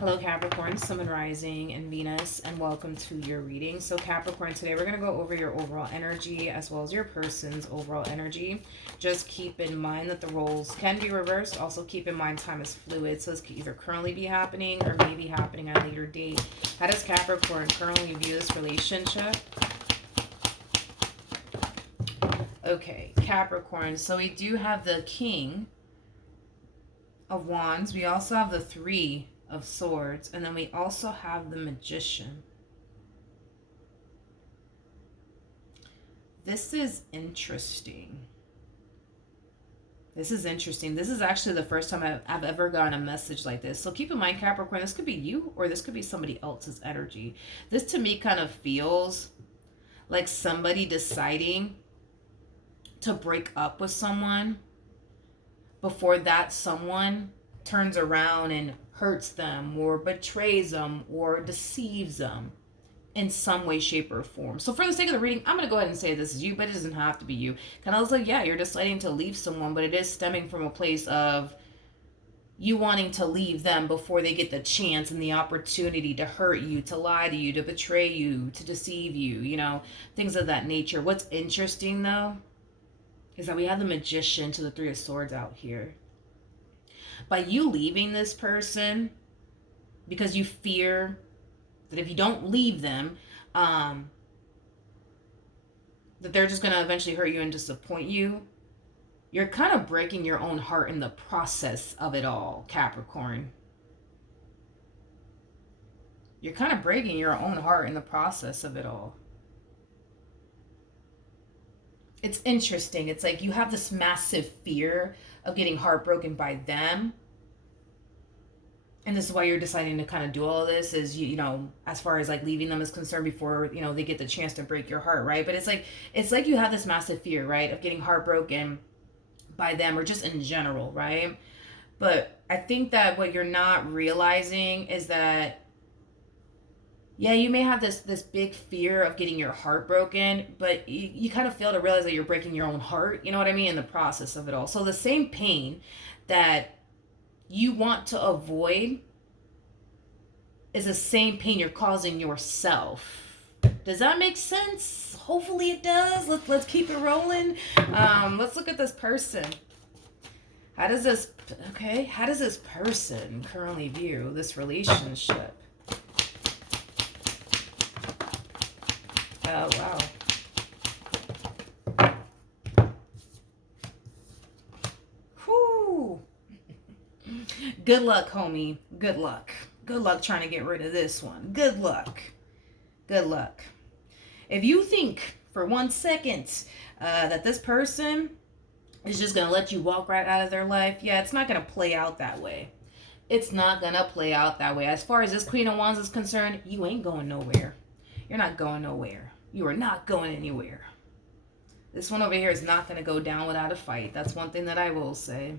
Hello Capricorn, Sun and Rising and Venus, and welcome to your reading. So Capricorn, today we're going to go over your overall energy as well as your person's overall energy. Just keep in mind that the roles can be reversed. Also keep in mind time is fluid, so this could either currently be happening or maybe happening at a later date. How does Capricorn currently view this relationship? Okay, Capricorn, so we do have the King of Wands. We also have the Three of Swords, and then we also have the Magician. This is interesting. This is interesting. This is actually the first time I've ever gotten a message like this. So keep in mind, Capricorn, this could be you or this could be somebody else's energy. This to me kind of feels like somebody deciding to break up with someone before that someone turns around and hurts them or betrays them or deceives them in some way, shape, or form. So for the sake of the reading, I'm going to go ahead and say this is you, but it doesn't have to be you. Kind of like, yeah, you're deciding to leave someone, but it is stemming from a place of you wanting to leave them before they get the chance and the opportunity to hurt you, to lie to you, to betray you, to deceive you, you know, things of that nature. What's interesting, though, is that we have the Magician to the Three of Swords out here. By you leaving this person because you fear that if you don't leave them, that they're just going to eventually hurt you and disappoint you, you're kind of breaking your own heart in the process of it all, Capricorn. You're kind of breaking your own heart in the process of it all. It's interesting. It's like you have this massive fear of getting heartbroken by them. And this is why you're deciding to kind of do all of this is, you know, as far as like leaving them is concerned before, you know, they get the chance to break your heart, right? But it's like you have this massive fear, right, of getting heartbroken by them or just in general, right? But I think that what you're not realizing is that, yeah, you may have this big fear of getting your heart broken, but you kind of fail to realize that you're breaking your own heart, you know what I mean, in the process of it all. So the same pain that you want to avoid is the same pain you're causing yourself. Does that make sense? Hopefully it does. Let's keep it rolling. Let's look at this person. How does this person currently view this relationship? Oh, wow. Whew. Good luck, homie. Good luck. Good luck trying to get rid of this one. Good luck. Good luck. If you think for 1 second that this person is just going to let you walk right out of their life, yeah, it's not going to play out that way. It's not going to play out that way. As far as this Queen of Wands is concerned, you ain't going nowhere. You're not going nowhere. You are not going anywhere. This one over here is not going to go down without a fight. That's one thing that I will say.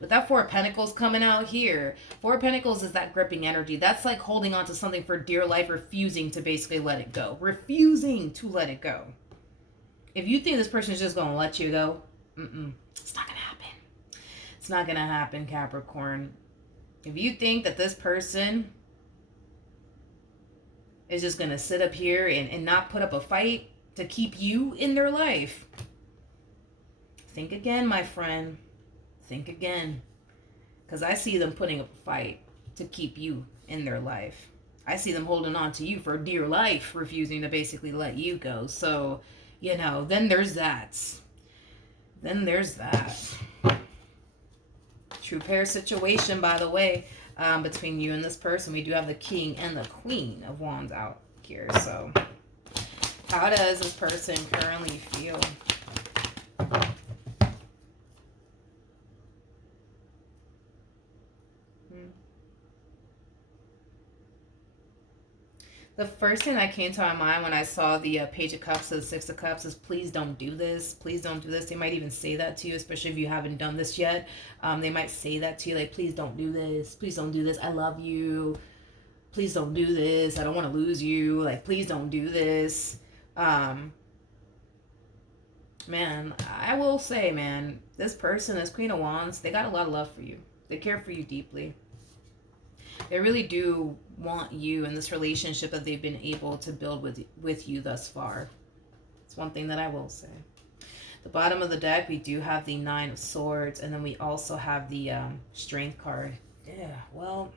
With that Four of Pentacles coming out here, Four of Pentacles is that gripping energy. That's like holding on to something for dear life, refusing to basically let it go. Refusing to let it go. If you think this person is just going to let you go, it's not going to happen. It's not going to happen, Capricorn. If you think that this person is just going to sit up here and not put up a fight to keep you in their life, think again, my friend. Think again. Because I see them putting up a fight to keep you in their life. I see them holding on to you for dear life, refusing to basically let you go. So, you know, then there's that. Then there's that. True pair situation, by the way. Between you and this person, we do have the King and the Queen of Wands out here. So how does this person currently feel? The first thing that came to my mind when I saw the Page of Cups and the Six of Cups is please don't do this. Please don't do this. They might even say that to you, especially if you haven't done this yet. They might say that to you, like, please don't do this. Please don't do this. I love you. Please don't do this. I don't want to lose you. Like, please don't do this. Man, I will say, man, this person, this Queen of Wands, they got a lot of love for you. They care for you deeply. They really do want you in this relationship that they've been able to build with you thus far. It's one thing that I will say. The bottom of the deck, we do have the Nine of Swords, and then we also have the Strength card. Yeah, well,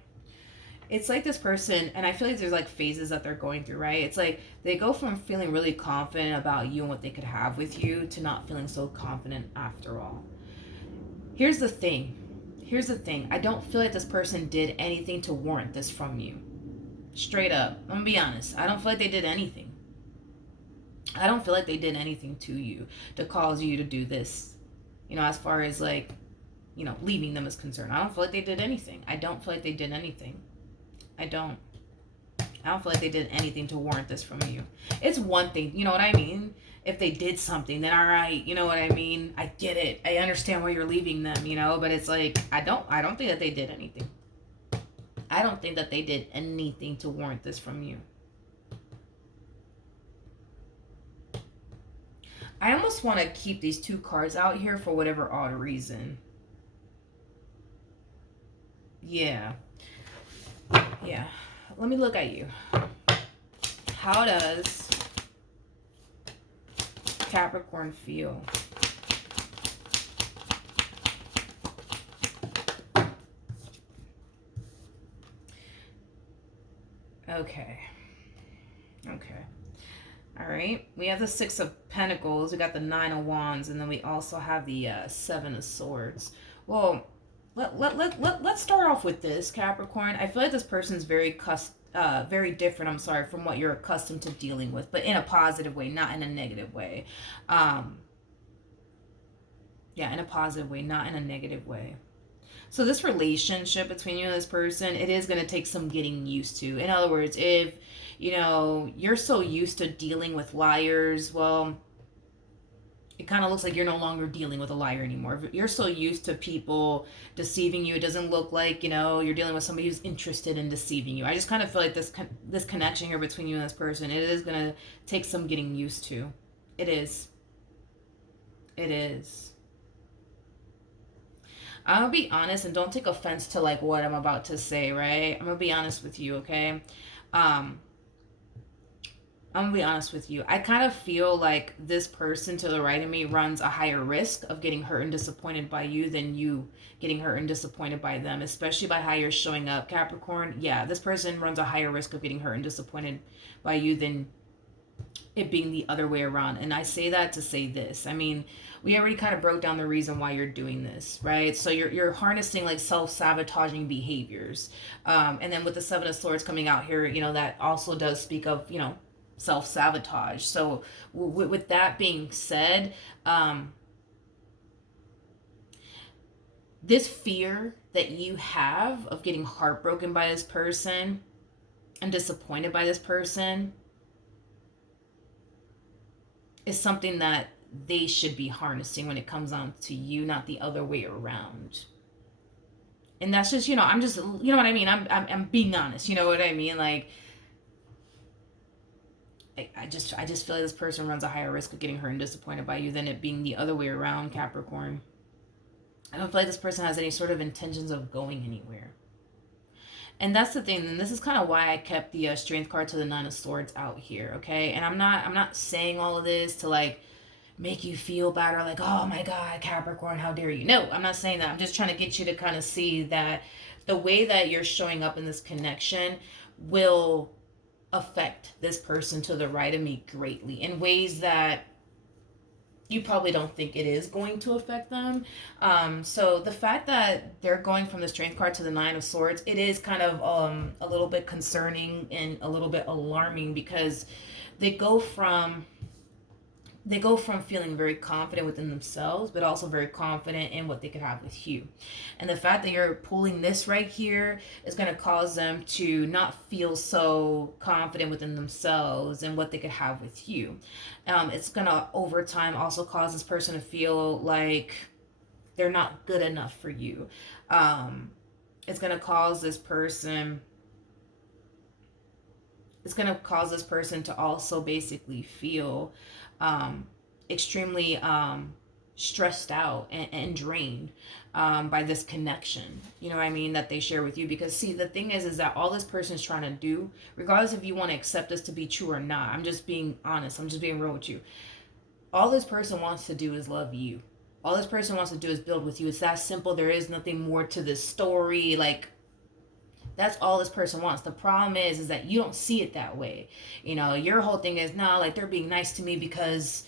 it's like this person, and I feel like there's like phases that they're going through, right? It's like they go from feeling really confident about you and what they could have with you to not feeling so confident after all. Here's the thing. Here's the thing. I don't feel like this person did anything to warrant this from you. Straight up. I'm gonna be honest. I don't feel like they did anything. I don't feel like they did anything to you to cause you to do this. You know, as far as like, you know, leaving them is concerned. I don't feel like they did anything. I don't feel like they did anything. I don't. I don't feel like they did anything to warrant this from you. It's one thing, you know what I mean? If they did something, then all right, you know what I mean? I get it. I understand why you're leaving them, you know, but it's like I don't think that they did anything. I don't think that they did anything to warrant this from you. I almost want to keep these two cards out here for whatever odd reason. Yeah. Yeah. Let me look at you. How does Capricorn feel? Okay. All right. We have the Six of Pentacles. We got the Nine of Wands. And then we also have the Seven of Swords. Well, let's start off with this, Capricorn. I feel like this person's very different, from what you're accustomed to dealing with, but in a positive way, not in a negative way. In a positive way, not in a negative way. So this relationship between you and this person, it is going to take some getting used to. In other words, if, you know, you're so used to dealing with liars, well, it kind of looks like you're no longer dealing with a liar anymore. If you're so used to people deceiving you, it doesn't look like, you know, you're dealing with somebody who's interested in deceiving you. I just kind of feel like this connection here between you and this person, it is going to take some getting used to. It is. It is. I'm gonna be honest, and don't take offense to like what I'm about to say, right? I'm gonna be honest with you, okay? I'm gonna be honest with you. I kind of feel like this person to the right of me runs a higher risk of getting hurt and disappointed by you than you getting hurt and disappointed by them, especially by how you're showing up, Capricorn. Yeah, this person runs a higher risk of getting hurt and disappointed by you than it being the other way around. And I say that to say this. I mean, we already kind of broke down the reason why you're doing this, right? So you're harnessing like self-sabotaging behaviors. And then with the Seven of Swords coming out here, you know, that also does speak of, you know, self-sabotage. So with that being said, this fear that you have of getting heartbroken by this person and disappointed by this person is something that they should be harnessing when it comes on to you, not the other way around. And that's just, you know, I'm just, you know what I mean? I'm being honest. You know what I mean? Like, I just feel like this person runs a higher risk of getting hurt and disappointed by you than it being the other way around, Capricorn. I don't feel like this person has any sort of intentions of going anywhere. And that's the thing, and this is kind of why I kept the Strength card to the Nine of Swords out here, okay? And I'm not saying all of this to, like, make you feel bad or like, oh my God, Capricorn, how dare you. No, I'm not saying that. I'm just trying to get you to kind of see that the way that you're showing up in this connection will affect this person to the right of me greatly in ways that you probably don't think it is going to affect them. So the fact that they're going from the Strength card to the Nine of Swords, it is kind of a little bit concerning and a little bit alarming, because they go from feeling very confident within themselves, but also very confident in what they could have with you. And the fact that you're pulling this right here is going to cause them to not feel so confident within themselves and what they could have with you. It's going to, over time, also cause this person to feel like they're not good enough for you. It's going to cause this person... It's going to cause this person to also basically feel extremely stressed out and drained by this connection, you know what I mean, that they share with you. Because see, the thing is that all this person is trying to do, regardless if you want to accept this to be true or not, I'm just being honest, I'm just being real with you, all this person wants to do is love you. All this person wants to do is build with you. It's that simple. There is nothing more to this story. Like, that's all this person wants. The problem is that you don't see it that way. You know, your whole thing is, no, like they're being nice to me because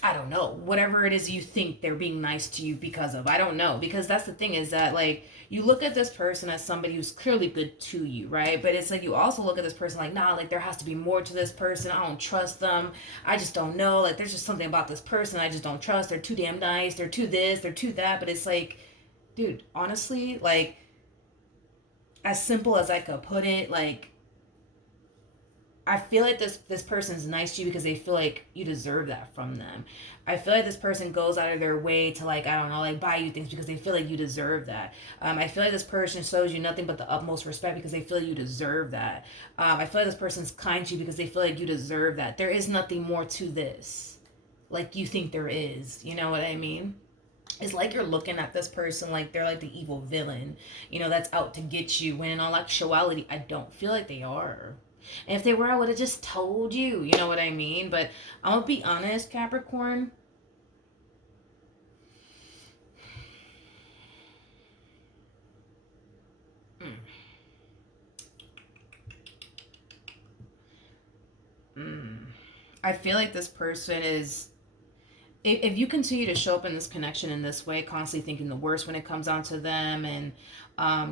I don't know, whatever it is you think they're being nice to you because of. I don't know. Because that's the thing is that, like, you look at this person as somebody who's clearly good to you, right? But it's like you also look at this person like, nah, like there has to be more to this person. I don't trust them. I just don't know. Like, there's just something about this person I just don't trust. They're too damn nice. They're too this. They're too that. But it's like, dude, honestly, like, as simple as I could put it, like, I feel like this person's nice to you because they feel like you deserve that from them. I feel like this person goes out of their way to, like, I don't know, like buy you things because they feel like you deserve that. I feel like this person shows you nothing but the utmost respect because they feel like you deserve that. I feel like this person's kind to you because they feel like you deserve that. There is nothing more to this, like you think there is. You know what I mean? It's like you're looking at this person like they're like the evil villain, you know, that's out to get you. When in all actuality, I don't feel like they are. And if they were, I would have just told you. You know what I mean? But I'm going to be honest, Capricorn. Mm. Mm. I feel like this person is, if you continue to show up in this connection in this way, constantly thinking the worst when it comes down to them, and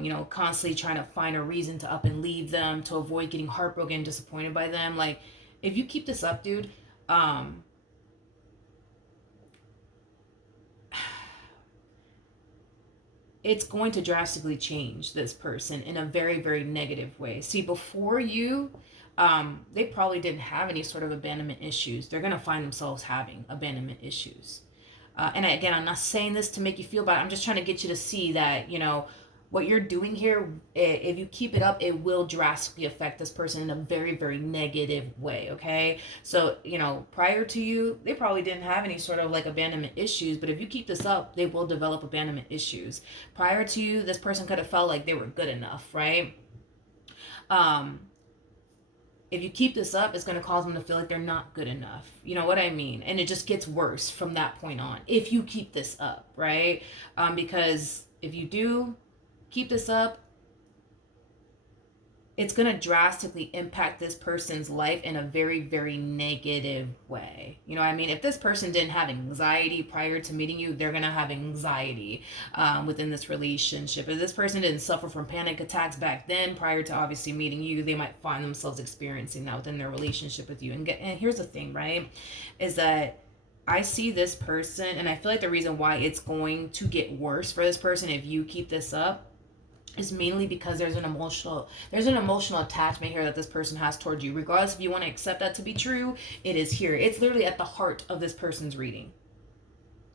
you know, constantly trying to find a reason to up and leave them to avoid getting heartbroken, disappointed by them, like, if you keep this up, dude, um it's going to drastically change this person in a very, very negative way. See, before you, they probably didn't have any sort of abandonment issues. They're going to find themselves having abandonment issues. And again, I'm not saying this to make you feel bad. I'm just trying to get you to see that, you know, what you're doing here, if you keep it up, it will drastically affect this person in a very, very negative way, okay? So, you know, prior to you, they probably didn't have any sort of like abandonment issues, but if you keep this up, they will develop abandonment issues. Prior to you, this person could have felt like they were good enough, right? Um, if you keep this up, it's going to cause them to feel like they're not good enough. You know what I mean? And it just gets worse from that point on if you keep this up, right? Because if you do keep this up, it's going to drastically impact this person's life in a very, very negative way. You know what I mean? If this person didn't have anxiety prior to meeting you, they're going to have anxiety within this relationship. If this person didn't suffer from panic attacks back then prior to obviously meeting you, they might find themselves experiencing that within their relationship with you. And here's the thing, right? Is that I see this person, and I feel like the reason why it's going to get worse for this person if you keep this up is mainly because there's an emotional attachment here that this person has towards you. Regardless if you want to accept that to be true, it is here. It's literally at the heart of this person's reading.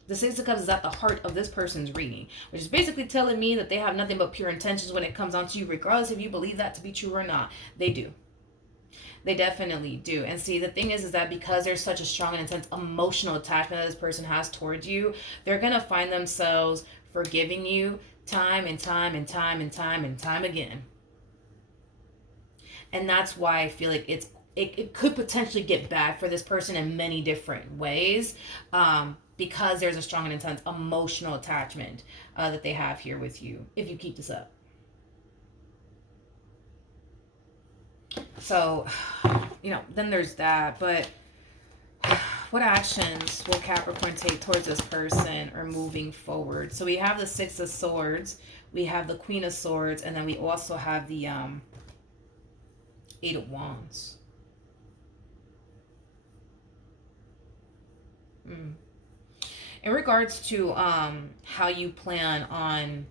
The Six of Cups is at the heart of this person's reading, which is basically telling me that they have nothing but pure intentions when it comes on to you, regardless if you believe that to be true or not. They do. They definitely do. And see, the thing is that because there's such a strong and intense emotional attachment that this person has towards you, they're going to find themselves forgiving you time and time and time and time and time again. And that's why I feel like it could potentially get bad for this person in many different ways, because there's a strong and intense emotional attachment that they have here with you if you keep this up. So, you know, then there's that. But what actions will Capricorn take towards this person or moving forward? So we have the Six of Swords, we have the Queen of Swords, and then we also have the Eight of Wands. In regards to how you plan on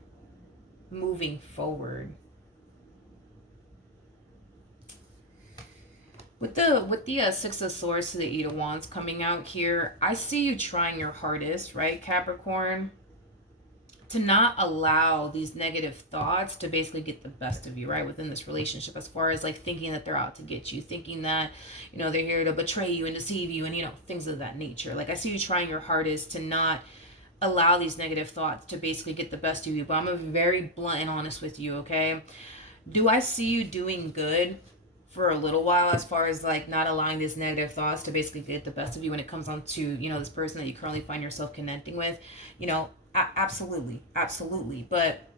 moving forward, with the Six of Swords to the Eight of Wands coming out here, I see you trying your hardest, right, Capricorn, to not allow these negative thoughts to basically get the best of you, right, within this relationship, as far as like thinking that they're out to get you, thinking that, they're here to betray you and deceive you and, things of that nature. Like, I see you trying your hardest to not allow these negative thoughts to basically get the best of you. But I'm gonna be very blunt and honest with you, okay? Do I see you doing good for a little while, as far as like not allowing these negative thoughts to basically get the best of you when it comes on to, this person that you currently find yourself connecting with? Absolutely, absolutely. But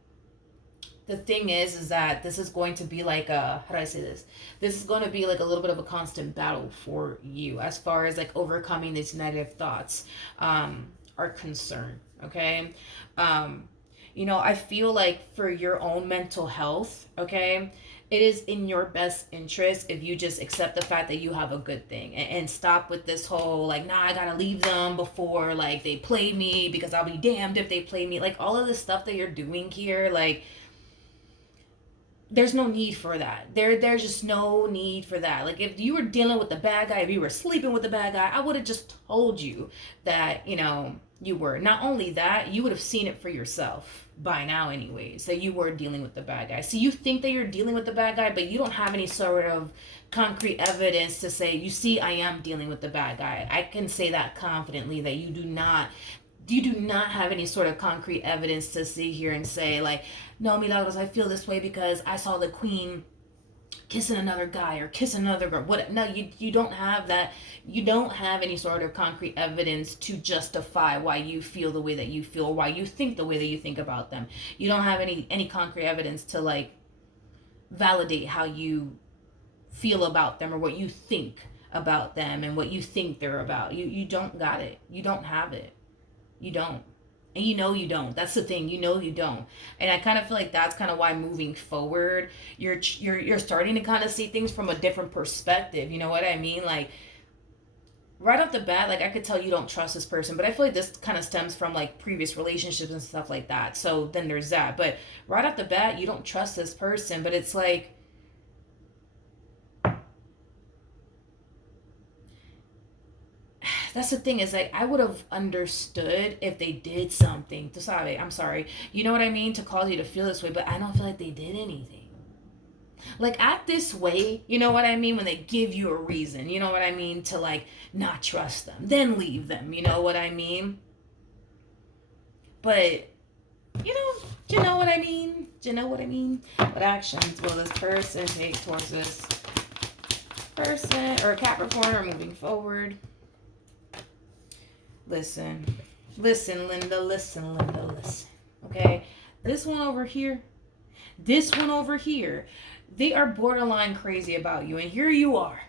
the thing is that this is going to be like a, how do I say this? This is going to be like a little bit of a constant battle for you, as far as like overcoming these negative thoughts are concerned. Okay. I feel like for your own mental health, okay, it is in your best interest if you just accept the fact that you have a good thing, and stop with this whole like, nah, I gotta leave them before like they play me, because I'll be damned if they play me. Like, all of the stuff that you're doing here, like, there's no need for that. There's just no need for that. Like, if you were dealing with the bad guy, if you were sleeping with the bad guy, I would have just told you that, you were. Not only that, you would have seen it for yourself by now anyways, that you were dealing with the bad guy. So you think that you're dealing with the bad guy, but you don't have any sort of concrete evidence to say, you see, I am dealing with the bad guy. I can say that confidently, that you do not have any sort of concrete evidence to sit here and say like, no, Milagros, I feel this way because I saw the queen kissing another guy or kissing another girl. What? No, you don't have that. You don't have any sort of concrete evidence to justify why you feel the way that you feel, why you think the way that you think about them. You don't have any concrete evidence to like validate how you feel about them, or what you think about them and what you think they're about. You don't got it. You don't have it. You don't. And you don't. That's the thing. You don't. And I kind of feel like that's kind of why moving forward, you're starting to kind of see things from a different perspective. You know what I mean? Like, right off the bat, like, I could tell you don't trust this person, but I feel like this kind of stems from like previous relationships and stuff like that. So then there's that. But right off the bat, you don't trust this person, but it's like, that's the thing, is like, I would have understood if they did something to sorry, I'm sorry, you know what I mean, to cause you to feel this way, but I don't feel like they did anything. Like, act this way, you know what I mean, when they give you a reason, you know what I mean, to like not trust them, then leave them, you know what I mean. But you know what I mean. Do you know what I mean? What actions will this person take towards this person or Capricorn or moving forward? Listen, Linda, listen. Okay? This one over here, they are borderline crazy about you. And here you are,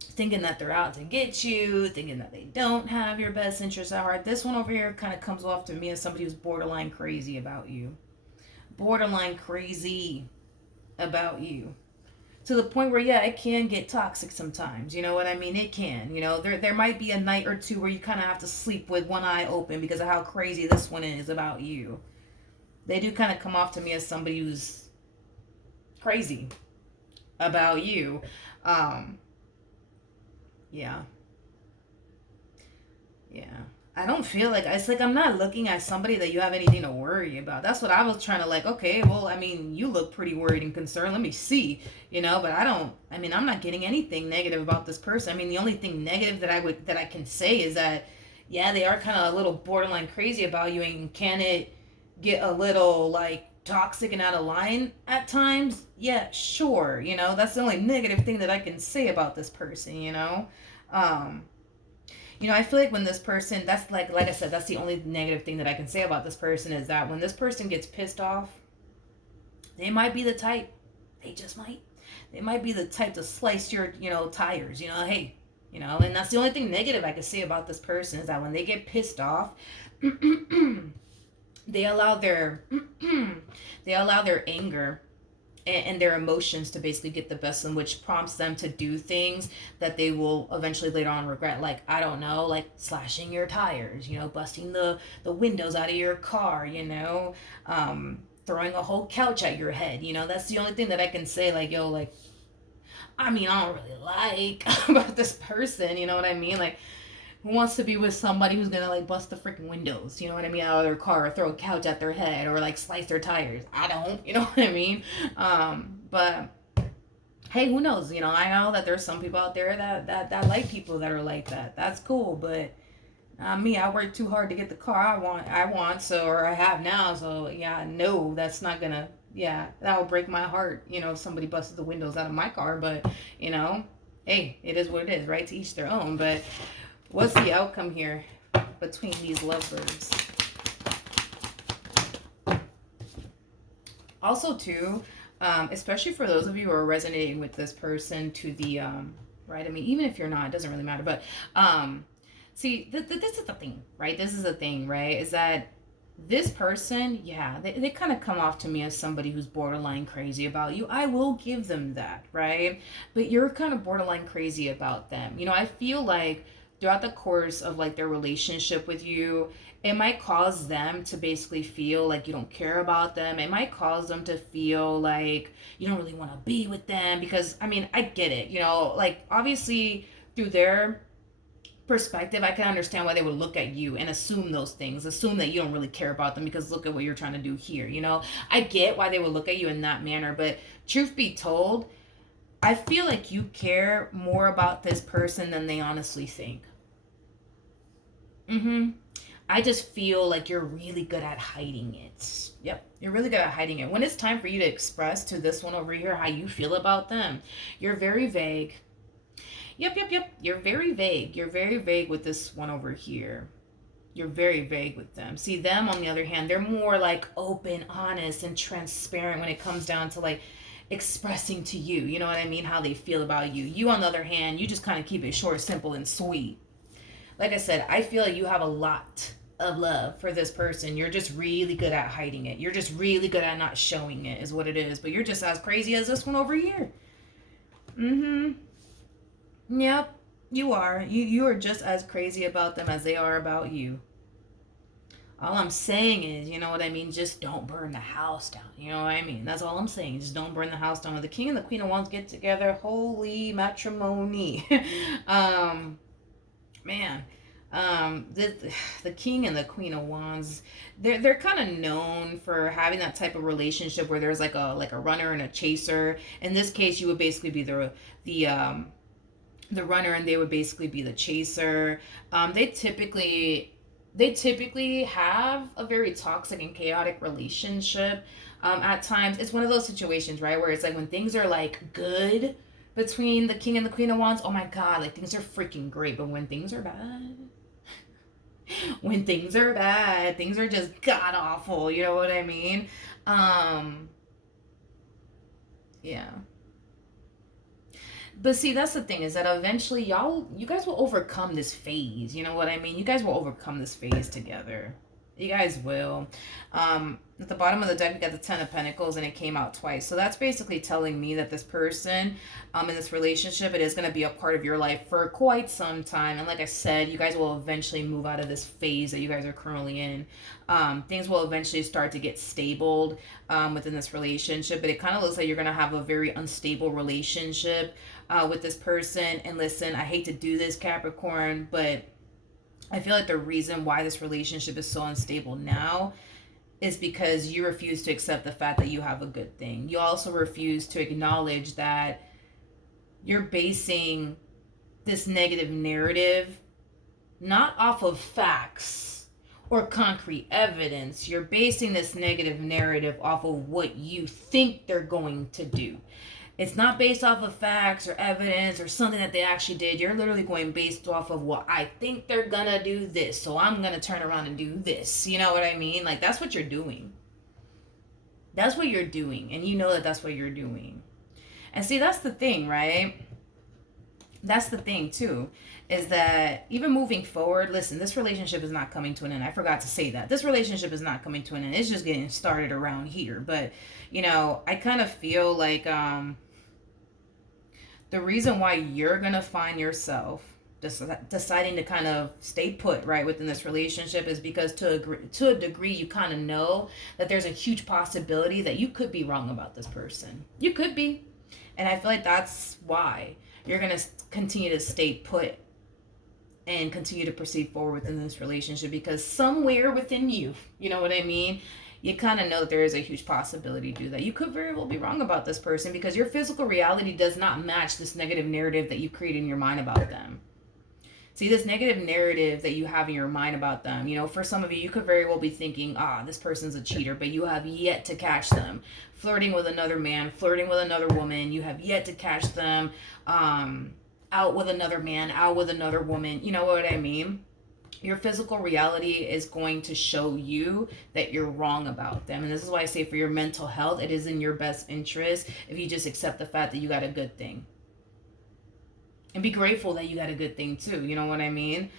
thinking that they're out to get you, thinking that they don't have your best interests at heart. This one over here kind of comes off to me as somebody who's borderline crazy about you. Borderline crazy about you. To the point where, yeah, it can get toxic sometimes. You know what I mean? It can. There might be a night or two where you kind of have to sleep with one eye open because of how crazy this one is about you. They do kind of come off to me as somebody who's crazy about you. Yeah. I don't feel like, it's like I'm not looking at somebody that you have anything to worry about. That's what I was trying to like, okay, well, I mean, you look pretty worried and concerned. Let me see, but I'm not getting anything negative about this person. I mean, the only thing negative that I can say is that, yeah, they are kind of a little borderline crazy about you, and can it get a little like toxic and out of line at times? Yeah, sure. That's the only negative thing that I can say about this person, I feel like when this person, that's like I said, that's the only negative thing that I can say about this person, is that when this person gets pissed off, they might be the type, they just might, they might be the type to slice your, tires, hey, and that's the only thing negative I can say about this person, is that when they get pissed off, they allow their anger and their emotions to basically get the best of them, which prompts them to do things that they will eventually later on regret. Like, I don't know, like slashing your tires, busting the windows out of your car, throwing a whole couch at your head. That's the only thing that I can say, like, yo, like, I don't really like about this person, you know what I mean? Like, Who wants to be with somebody who's gonna like bust the freaking windows, you know what I mean, out of their car, or throw a couch at their head, or like slice their tires? I don't, you know what I mean? But hey, who knows? You know, I know that there's some people out there that like people that are like that. That's cool, but me, I worked too hard to get the car I want, so, or I have now, so yeah, no, that's not gonna, yeah, that will break my heart, you know, if somebody busted the windows out of my car, but, you know, hey, it is what it is, right? To each their own, but what's the outcome here between these lovebirds? Also, too, especially for those of you who are resonating with this person to the, right, I mean, even if you're not, it doesn't really matter, but, see, this is the thing, right? This is the thing, right? Is that this person, yeah, they kind of come off to me as somebody who's borderline crazy about you. I will give them that, right? But you're kind of borderline crazy about them. You know, I feel like throughout the course of like their relationship with you, it might cause them to basically feel like you don't care about them. It might cause them to feel like you don't really want to be with them because, I mean, I get it, you know, like obviously through their perspective, I can understand why they would look at you and assume those things, assume that you don't really care about them because look at what you're trying to do here, you know? I get why they would look at you in that manner, but truth be told, I feel like you care more about this person than they honestly think. Mm-hmm. I just feel like you're really good at hiding it. Yep, you're really good at hiding it. When it's time for you to express to this one over here how you feel about them, you're very vague. Yep. You're very vague. You're very vague with this one over here. You're very vague with them. See, them, on the other hand, they're more like open, honest, and transparent when it comes down to like expressing to you, you know what I mean, how they feel about you. You, on the other hand, you just kind of keep it short, simple, and sweet. Like I said, I feel like you have a lot of love for this person. You're just really good at hiding it. You're just really good at not showing it, is what it is. But you're just as crazy as this one over here. Mm-hmm. Yep, you are. You are just as crazy about them as they are about you. All I'm saying is, you know what I mean? Just don't burn the house down. You know what I mean? That's all I'm saying. Just don't burn the house down. When the king and the queen of wands get together, holy matrimony. um, man. The king and the queen of wands, they're kind of known for having that type of relationship where there's like a runner and a chaser. In this case, you would basically be the runner and they would basically be the chaser. They typically have a very toxic and chaotic relationship. At times, it's one of those situations, right, where it's like when things are like good between the king and the queen of wands, oh my god, like things are freaking great. But when things are bad, when things are bad, things are just god awful. You know what I mean? Um, yeah. But see, that's the thing is that eventually you guys will overcome this phase. You know what I mean? You guys will overcome this phase together. You guys will. At the bottom of the deck, we got the Ten of Pentacles, and it came out twice. So that's basically telling me that this person, in this relationship, it is going to be a part of your life for quite some time. And like I said, you guys will eventually move out of this phase that you guys are currently in. Things will eventually start to get stabled within this relationship, but it kind of looks like you're going to have a very unstable relationship with this person. And listen, I hate to do this, Capricorn, but I feel like the reason why this relationship is so unstable now is because you refuse to accept the fact that you have a good thing. You also refuse to acknowledge that you're basing this negative narrative not off of facts or concrete evidence. You're basing this negative narrative off of what you think they're going to do. It's not based off of facts or evidence or something that they actually did. You're literally going based off of what I think they're gonna do this, so I'm gonna turn around and do this. You know what I mean? Like, that's what you're doing. That's what you're doing, and you know that that's what you're doing. And see, that's the thing, right? That's the thing, too, is that even moving forward, listen, this relationship is not coming to an end. I forgot to say that. This relationship is not coming to an end. It's just getting started around here. But, you know, I kind of feel like, the reason why you're going to find yourself deciding to kind of stay put right within this relationship is because to a degree you kind of know that there's a huge possibility that you could be wrong about this person. You could be. And I feel like that's why you're going to continue to stay put and continue to proceed forward within this relationship, because somewhere within you, you know what I mean, you kind of know that there is a huge possibility to do that. You could very well be wrong about this person, because your physical reality does not match this negative narrative that you create in your mind about them. See, this negative narrative that you have in your mind about them, you know, for some of you, you could very well be thinking, this person's a cheater, but you have yet to catch them flirting with another man, flirting with another woman. You have yet to catch them out with another man, out with another woman. You know what I mean? Your physical reality is going to show you that you're wrong about them. And this is why I say, for your mental health, it is in your best interest if you just accept the fact that you got a good thing. And be grateful that you got a good thing too. You know what I mean?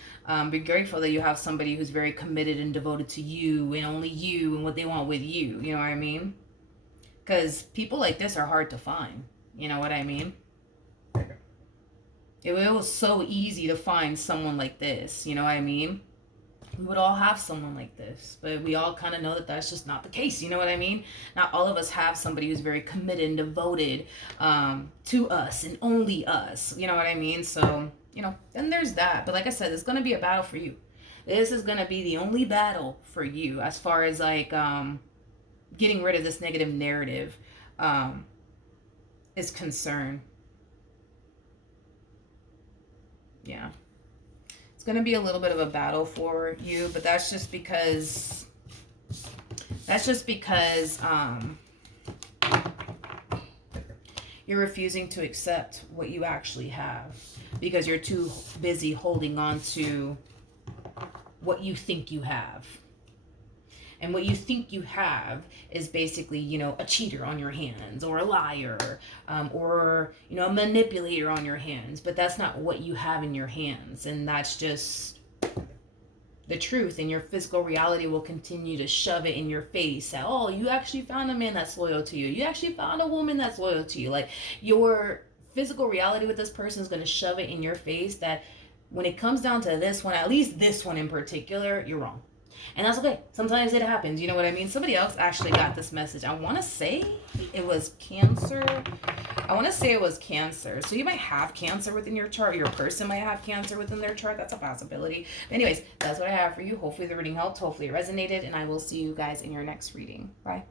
Be grateful that you have somebody who's very committed and devoted to you and only you and what they want with you. You know what I mean? Because people like this are hard to find. You know what I mean? It was so easy to find someone like this. You know what I mean? We would all have someone like this, but we all kind of know that that's just not the case. You know what I mean? Not all of us have somebody who's very committed and devoted to us and only us. You know what I mean? So, you know, then there's that. But like I said, it's going to be a battle for you. This is going to be the only battle for you as far as like getting rid of this negative narrative is concerned. Yeah. Going to be a little bit of a battle for you, but that's just because you're refusing to accept what you actually have, because you're too busy holding on to what you think you have. And what you think you have is basically, you know, a cheater on your hands, or a liar, or, you know, a manipulator on your hands. But that's not what you have in your hands. And that's just the truth. And your physical reality will continue to shove it in your face. That, oh, you actually found a man that's loyal to you. You actually found a woman that's loyal to you. Like, your physical reality with this person is going to shove it in your face that when it comes down to this one, at least this one in particular, you're wrong. And that's okay. Sometimes it happens. You know what I mean? Somebody else actually got this message. I want to say it was Cancer. So you might have Cancer within your chart. Your person might have Cancer within their chart. That's a possibility. But anyways, that's what I have for you. Hopefully the reading helped. Hopefully it resonated. And I will see you guys in your next reading. Bye.